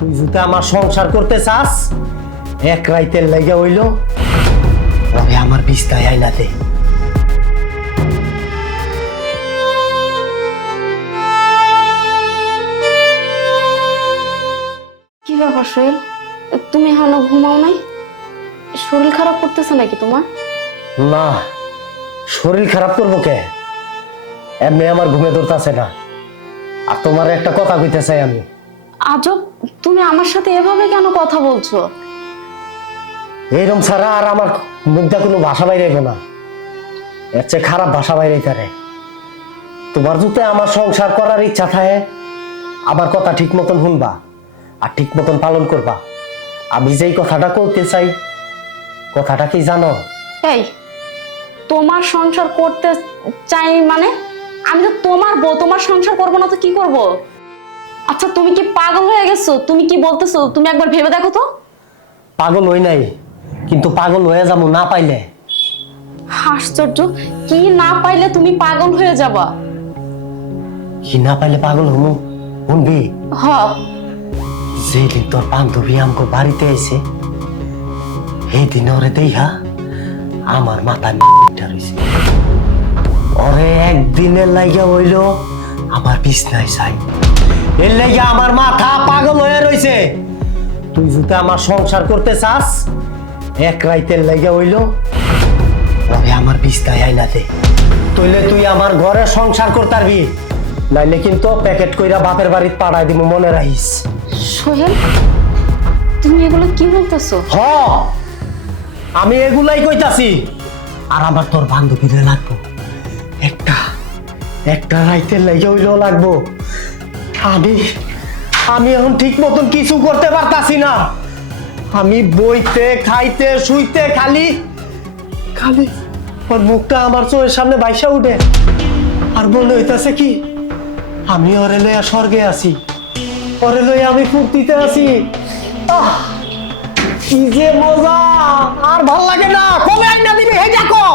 তুই যদি আমার সংসার করতে চাস? এক রাইতের লেগে হইল তবে আমার বিস্তায় আইনা দে। কি ব্যাপার সোহেল? তুমি এখনও ঘুমাও নাই? শরীর খারাপ করতেছে নাকি তোমার? না শরীর খারাপ করব কে? এমনি আমার ঘুমে ধরতেছে না। আর তোমার একটা কথা কইতে চাই আমি। আজব। তুমি আমার সাথে এভাবে কেন কথা বলছো? এইরকম ছাড়া আর আমার মুখটা কোনো ভাষা বাইরেব না। এর চেয়ে খারাপ ভাষা বাইরে তারে তোমার যদি আমার সংসার করার ইচ্ছা থাকে আমার কথা ঠিক মতন শুনবা আর ঠিক মতন পালন করবা। আমি যেই কথাটা করতে চাই কথাটা কি জানো? এই তোমার সংসার করতে চাই মানে? আমি তো তোমার বউ তোমার সংসার করব না তো কি করব? আচ্ছা তুমি কি পাগল হয়ে গেছো? তুমি কি বলতেছো? তুমি একবার ভেবে দেখো তো। পাগল হই নাই কিন্তু পাগল হয়ে যাব না পাইলে। আশ্চর্য কি না পাইলে তুমি পাগল হয়ে যাবা? কি না পাইলে পাগল হমু শুনবি? হ। যেদিন তোর বান্ধবী আমাকে বাড়িতে এসে এই দিন ওরে দেইহা আমার মাথা রয়েছে ওরে একদিনের লাইগা হইল আমার বিছনায় চাই। এর লাইগা আমার মাথা পাগল হয়ে রইছে। তুই যদি আমার সংসার করতে চাস এক রাইতের লাইগা হইল তবে আমার বিছনায় আইনা দে। তইলে তুই আমার ঘরে সংসার করতে পারবি নাইলে কিন্তু প্যাকেট কইরা বাপের বাড়িত পাঠাই দিব মনে রাখিস। সোহেল তুমি এগুলো কি বলতেছো? হ আমি এগুলাই কইতাছি। আর আমার তোর বান্ধবীদের লাগবো। একটা একটা রাইতের লেগে হইলেও লাগবো। আমি আমি এখন ঠিক মতন কিছু করতে পারতাছি না। আমি বইতে, খাইতে, শুইতে খালি খালি ওর মুখটা আমার চোখের সামনে বাইসা উঠে। আর মনে হইতাছে কি, আমি ওরে লইয়া স্বর্গে আছি, ওরে লইয়া আমি ফুর্তিতে আছি। কি যে মজা, আর ভালো লাগে না। কবে আইনা দিবি, হে দেখো।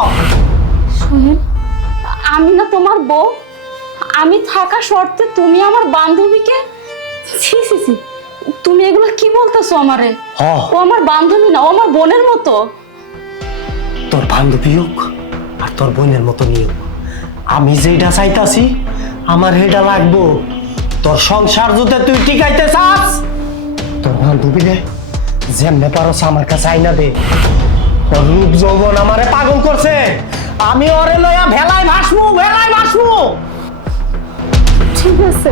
সোহেল আমি না তোমার বউ আমি থাকা শর্তে তুমি আমার বান্ধবীকে ছি ছি ছি তুমি এগুলো কি বলতেছো আমারে? ও আমার বান্ধবী না ও আমার বোনের মতো। তোর বান্ধবী হোক আর তোর বোনের মতো নিয়োগ আমি যেটা চাইতাছি আমার হেটা লাগবো। তোর সংসার যদি তুই টিকাইতে চাস? তোর বান্ধবী রে যেমনে পারো আমার কাছে আইনা দে। ওর রূপ যৌবন আমারে পাগল করছে। আমি ওরে লইয়া ভেলায় ভাসমু ভেলায় ভাসমু ঠিক আছে?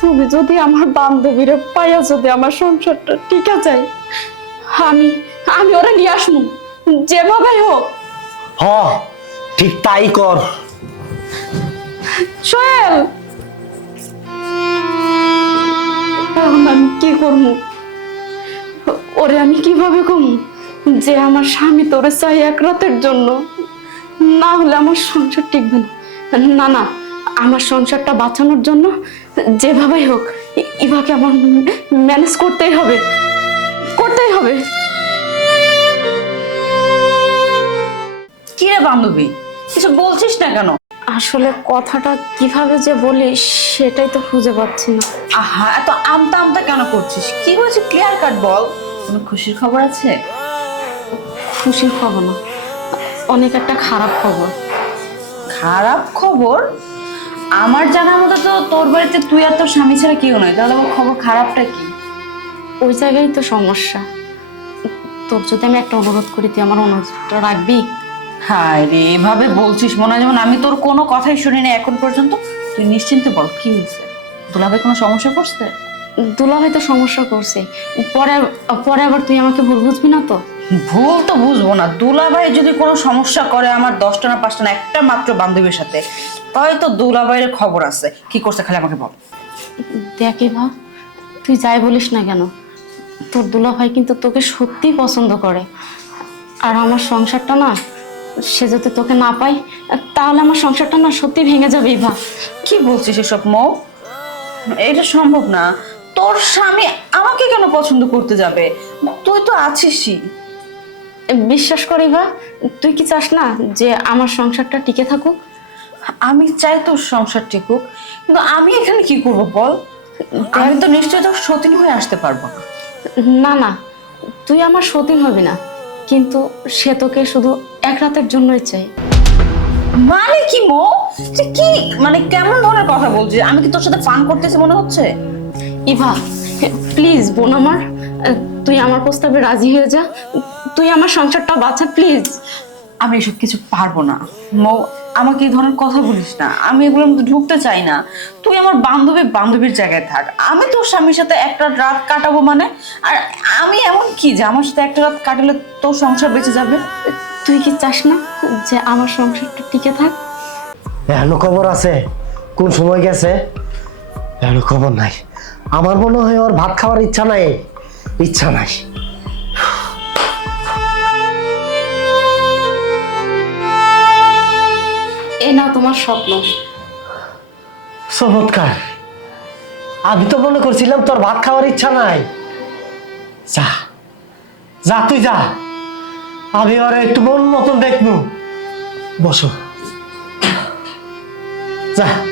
তুমি যদি আমার বান্ধবীরে পাইয়া যদি আমার সংসারটা টিকা যায় আমি আমি ওরা নিয়ে আসব যেভাবে হোক। হ ঠিক তাই কর। সোহেল! আমি কি করব? ওরে আমি কীভাবে কম যে আমার স্বামী তোরে চাই এক রাতের জন্য না হলে আমার সংসার টিকবে না। না না আমার সংসারটা বাঁচানোর জন্য যেভাবেই হোক ইভাকে আমার ম্যানেজ করতেই হবে। করতেই হবে। কি রে বান্ধবী? কিছু বলছিস না কেন? আসলে কথাটা কীভাবে যে বলি সেটাই তো খুঁজে পাচ্ছি না। আহা এত আমতা আমতা কেন করছিস? কি হয়েছে? ক্লিয়ার কাট বল। কোনো খুশির খবর আছে? খুশির খবর না অনেক একটা খারাপ খবর। খারাপ খবর? আমার জানার মতো তো তোর বাড়িতে তুই আর তোর স্বামী ছাড়া কেউ নয়। তাহলে আমার খবর খারাপটা কি? ওই জায়গায় তো সমস্যা। তোর যদি আমি একটা অনুরোধ করি তুই আমার অনুরোধটা রাখবি? হায় রে এভাবে বলছিস মনে হয় যেমন আমি তোর কোনো কথাই শুনি না এখন পর্যন্ত। তুই নিশ্চিন্তে বল কি হয়েছে? দুলাভাই কোনো সমস্যা করছে? দুলাভাই তো সমস্যা করছে। পরে পরে আবার তুই আমাকে ভুল বুঝবি না তো? ভুল তো বুঝব না। দুলাভাই যদি কোনো সমস্যা করে আমার দশটা না পাঁচটা না একটা মাত্র বান্ধবীর সাথে তাই তো দুলাভাইয়ের খবর আছে। কি করছে খালি আমাকে বল। দেখে ভা তুই যাই বলিস না কেন? তোর দুলাভাই কিন্তু তোকে সত্যিই পছন্দ করে। আর আমার সংসারটা না সে যদি তোকে না পাই তাহলে আমার সংসারটা না সত্যি ভেঙে যাবে ভা কি বলছিস এসব মৌ? এটা সম্ভব না। তোর স্বামী আমাকে কেন পছন্দ করতে যাবে? তুই তো আছিসই। বিশ্বাস করি ভা তুই কি চাস না যে আমার সংসারটা টিকে থাকুক? আমি চাই তোর সংসার টিকুক কিন্তু আমি এখানে কি করব বল? আমি তো নিশ্চয়ই তোর সতীন হয়ে আসতে পারব না। না না তুই আমার সতীন হবি না কিন্তু সে তোকে শুধু এক রাতের জন্যই চাই। মানে কি মো? তুই কি মানে কেমন ধরনের কথা বলছিস? আমি কি তোর সাথে ফান করতেছি মনে হচ্ছে? ইভা প্লিজ বোন আমার তুই আমার প্রস্তাবে রাজি হয়ে যা। তুই আমার সংসারটা বাঁচা প্লিজ আমি এসব কিছু পারব না। মো, আমাকে এই ধরনের কথা বলিস না। আমি এগুলোর মধ্যে ঢুকতে চাই না। তুই আমার বান্ধবী, বান্ধবীর জায়গায় থাক। আমি তোর স্বামীর সাথে একটা রাত কাটাবো মানে? আর আমি এমন কি যে আমার সাথে একটা রাত কাটালে তোর সংসার বেঁচে যাবে? তুই কি চাস না যে আমার সংসারটা টিকে থাক? এখনও খবর আছে? কোন সময় গেছে? এখনও খবর নাই। আমার মনে হয় ওর ভাত খাওয়ার ইচ্ছা নাই। ইচ্ছা নাই। এই নাও তোমার স্বপ্ন। চমৎকার। আমি তো মনে করছিলাম তোর ভাত খাওয়ার ইচ্ছা নাই। যা যা, তুই যা। আমি ওর একটু মন মতন দেখব। বসো। যা।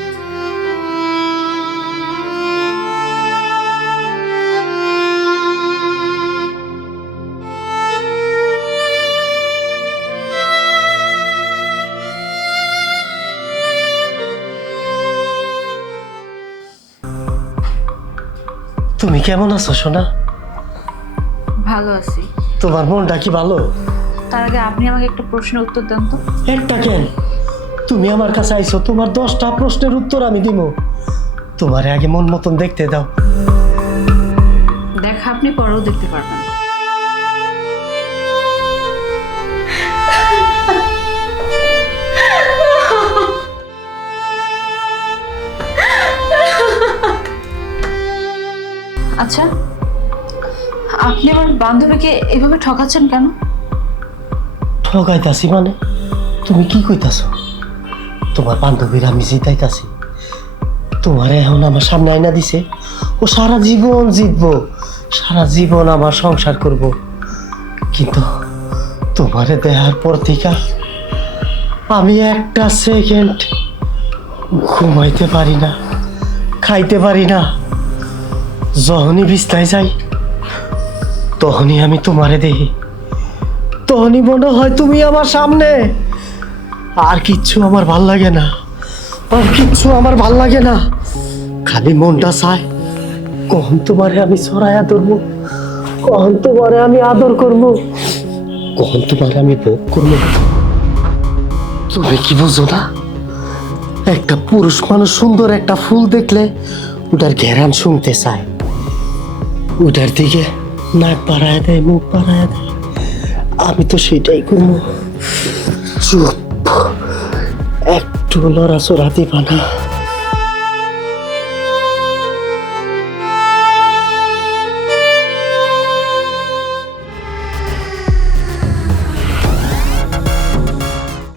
তুমি কেমন আছো সোনা? ভালো আছি। তোমার মনটা কি ভালো? তার আগে আপনি আমাকে একটা প্রশ্নের উত্তর দেন তো। একটা কেন? তুমি আমার কাছে আইছো তোমার দশটা প্রশ্নের উত্তর আমি দিব তোমার আগে মন মতন দেখতে দাও। দেখা আপনি পরেও দেখতে পারবেন। আচ্ছা আপনি আমার বান্ধবীকে এভাবে ঠকাচ্ছেন কেন? ঠকাইতাছি মানে? তুমি কি কইতাছো? তোমার বান্ধবীর আমি জিতাইতাছি। তোমার এখন আমার সামনে আইনা দিছে। ও সারা জীবন জিতবো। সারা জীবন আমার সংসার করব। কিন্তু তোমারে দেহার পর থেকে আমি একটা সেকেন্ড ঘুমাইতে পারি না, খাইতে পারি না। যখনই বিছনায় যাই তখনই আমি তোমারে দেখি তখনই মনে হয় তুমি আমার সামনে। আর কিচ্ছু আমার ভালো লাগে না, আর কিচ্ছু আমার ভালো লাগে না। খালি মনটা চায় কখন তোমারে আমি ছড়াইয়া ধরবো, কখন তোমারে আমি আদর করব, কখন তোমারে আমি ভোগ করব। তুমি কি বুঝো না? একটা পুরুষ মানুষ সুন্দর একটা ফুল দেখলে ওটার ঘেরান শুনতে চায়। ওটার দিকে নাক বাড়ায় দেয়, মুখ পাড়ায় দেয়। আমি তো সেটাই করব। চুপ। একটু লড়াচড়া দিবা না।